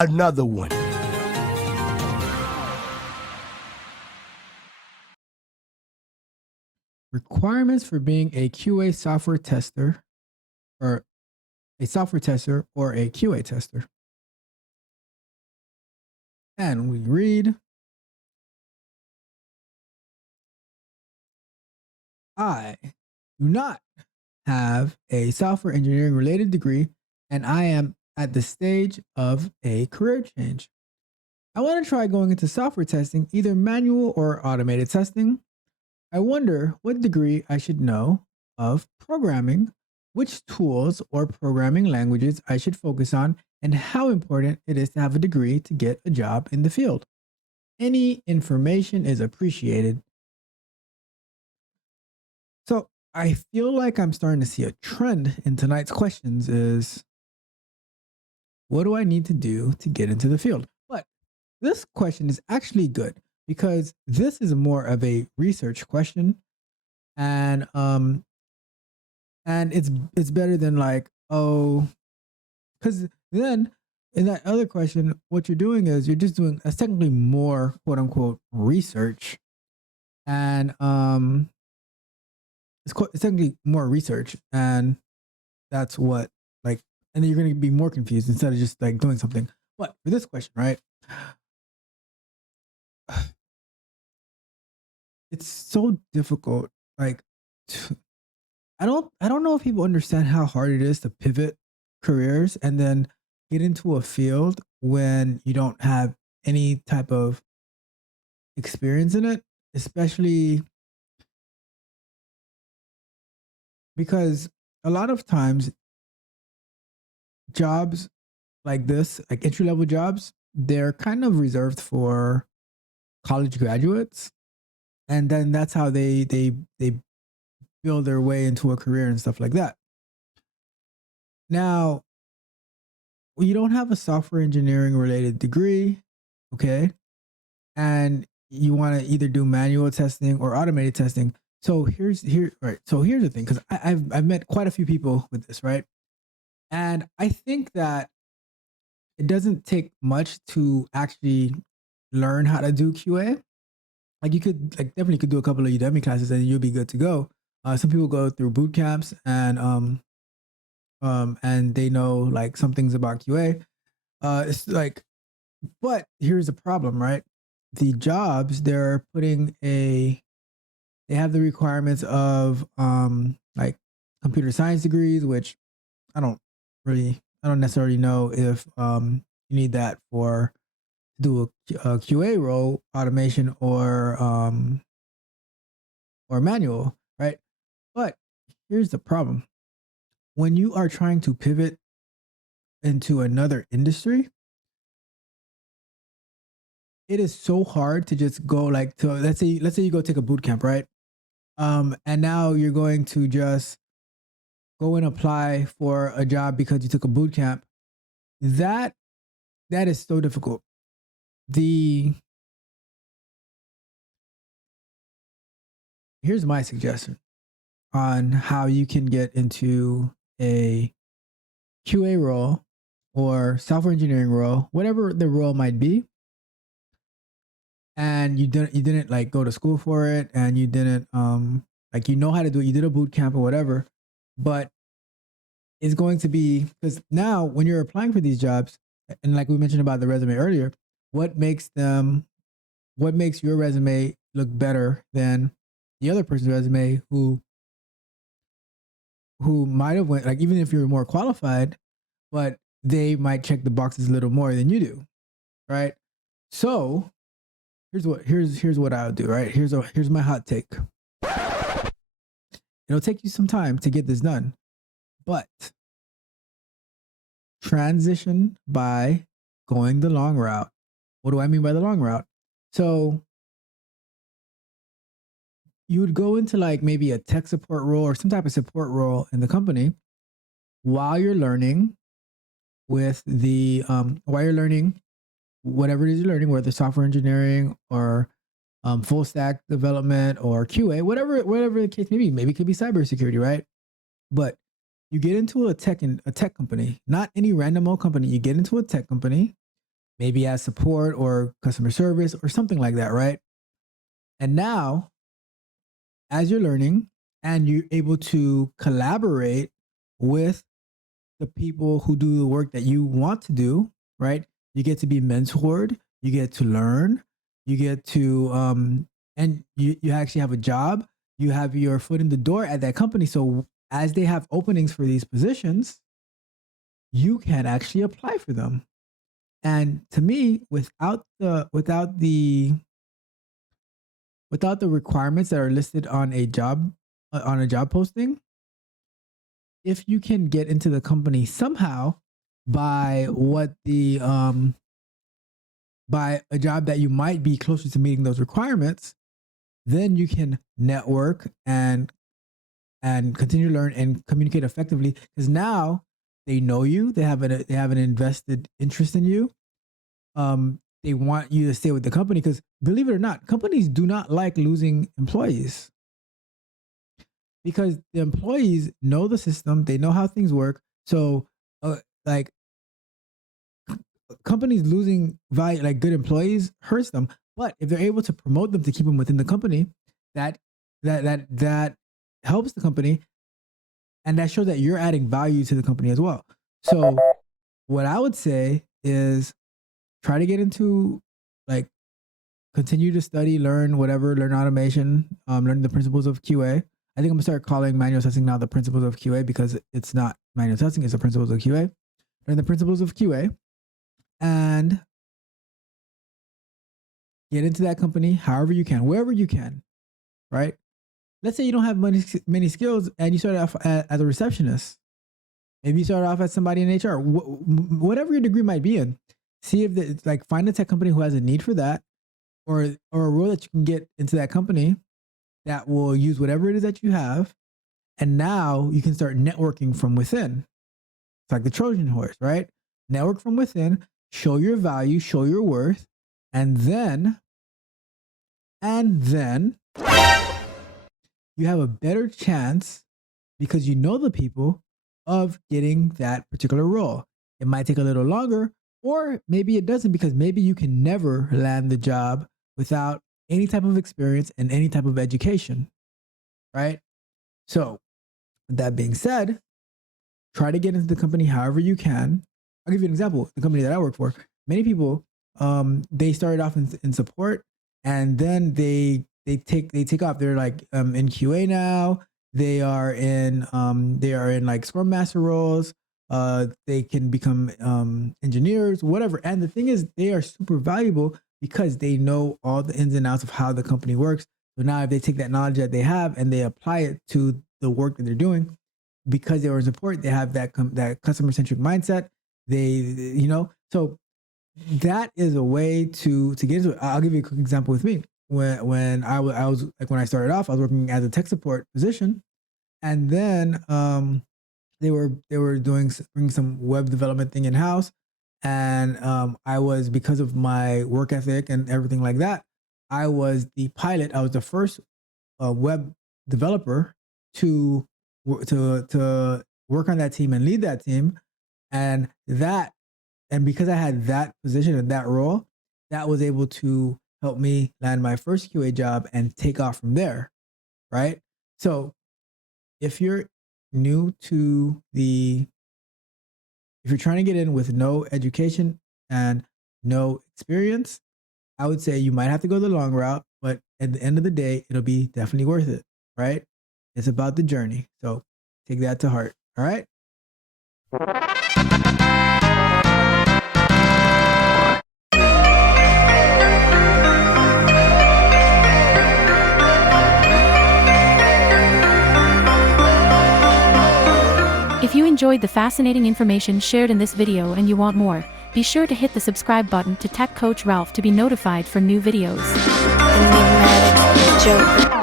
another one. Requirements for being a QA software tester or a software tester or a QA tester. And we read, I do not have a software engineering related degree, and I am at the stage of a career change. I want to try going into software testing, either manual or automated testing. I wonder what degree I should know of programming, which tools or programming languages I should focus on, and how important it is to have a degree to get a job in the field. Any information is appreciated. So I feel like I'm starting to see a trend in tonight's questions is what do I need to do to get into the field? But this question is actually good because this is more of a research question, and it's better than like, oh, because then in that other question, what you're doing is you're just doing a technically more quote unquote research, and it's technically more research, and that's what like, and then you're going to be more confused instead of just like doing something. But for this question, right? It's so difficult. Like, I don't know if people understand how hard it is to pivot careers and then get into a field when you don't have any type of experience in it, especially because a lot of times jobs like this, like entry level jobs, they're kind of reserved for college graduates, and then that's how they build their way into a career and stuff like that. Now, you don't have a software engineering related degree, okay? And you want to either do manual testing or automated testing. So here's the thing, because I've met quite a few people with this, right? And I think that it doesn't take much to actually learn how to do QA. Like you could like definitely could do a couple of Udemy classes and you'll be good to go. Some people go through boot camps and they know like some things about QA. It's like, but here's the problem, right? The jobs they have the requirements of like computer science degrees, which I don't I don't necessarily know if you need that for do a QA role, automation or manual, right? But here's the problem: when you are trying to pivot into another industry, it is so hard to just go like to let's say you go take a boot camp, right? And now you're going to just go and apply for a job because you took a boot camp. That that is so difficult. The Here's my suggestion on how you can get into a QA role or software engineering role, whatever the role might be, and you didn't like go to school for it, and you didn't like you know how to do it. You did a boot camp or whatever, but it's going to be because now when you're applying for these jobs, and like we mentioned about the resume earlier, what makes them what makes your resume look better than the other person's resume who might have went like even if you're more qualified, but they might check the boxes a little more than you do, right? So here's what I'll do, right? Here's my hot take. It'll take you some time to get this done, but transition by going the long route. What do I mean by the long route? So you would go into like maybe a tech support role or some type of support role in the company while you're learning while you're learning whatever it is you're learning, whether software engineering or full stack development or QA, whatever the case may be. Maybe it could be cybersecurity, right? But you get into a tech company, not any random old company. You get into a tech company maybe as support or customer service or something like that, right? And now, as you're learning and you're able to collaborate with the people who do the work that you want to do, right? You get to be mentored, you get to learn, you get to, and you actually have a job, you have your foot in the door at that company. So as they have openings for these positions, you can actually apply for them. And to me, without the requirements that are listed on a job posting, if you can get into the company somehow by by a job that you might be closer to meeting those requirements, then you can network and continue to learn and communicate effectively, because now they know you, they have an invested interest in you. They want you to stay with the company because, believe it or not, companies do not like losing employees, because the employees know the system, they know how things work. So, like, companies losing value, like good employees, hurts them. But if they're able to promote them to keep them within the company, that helps the company, and that shows that you're adding value to the company as well. So, what I would say is try to get into, like, continue to study, learn whatever, learn automation, learn the principles of QA. I think I'm gonna start calling manual testing now the principles of QA, because it's not manual testing, it's the principles of QA. Learn the principles of QA and get into that company however you can, wherever you can, right? Let's say you don't have many skills and you started off as a receptionist. Maybe you started off as somebody in HR, whatever your degree might be in. See if find a tech company who has a need for that, or a role that you can get into that company that will use whatever it is that you have. And now you can start networking from within. It's like the Trojan horse, right? Network from within, show your value, show your worth, and then you have a better chance, because you know the people, of getting that particular role. It might take a little longer, or maybe it doesn't, because maybe you can never land the job without any type of experience and any type of education, right? So, with that being said, try to get into the company however you can. I'll give you an example. The company that I work for, many people, they started off in support, and then they take off. They're like in QA now. They are in like Scrum Master roles. They can become engineers, whatever. And the thing is, they are super valuable because they know all the ins and outs of how the company works. So now, if they take that knowledge that they have and they apply it to the work that they're doing, because they were in support, they have that customer centric mindset. So that is a way to get into it. I'll give you a quick example with me. When I started off, I was working as a tech support position, and then they were bringing some web development thing in house, and I was, because of my work ethic and everything like that, I was the pilot. I was the first web developer to work on that team and lead that team, and because I had that position and that role, that was able to help me land my first QA job and take off from there, right? So if you're trying to get in with no education and no experience, I would say you might have to go the long route, but at the end of the day, it'll be definitely worth it, right? It's about the journey. So take that to heart, all right? If you enjoyed the fascinating information shared in this video and you want more, be sure to hit the subscribe button to Tech Coach Ralph to be notified for new videos. Enigmatic Joker.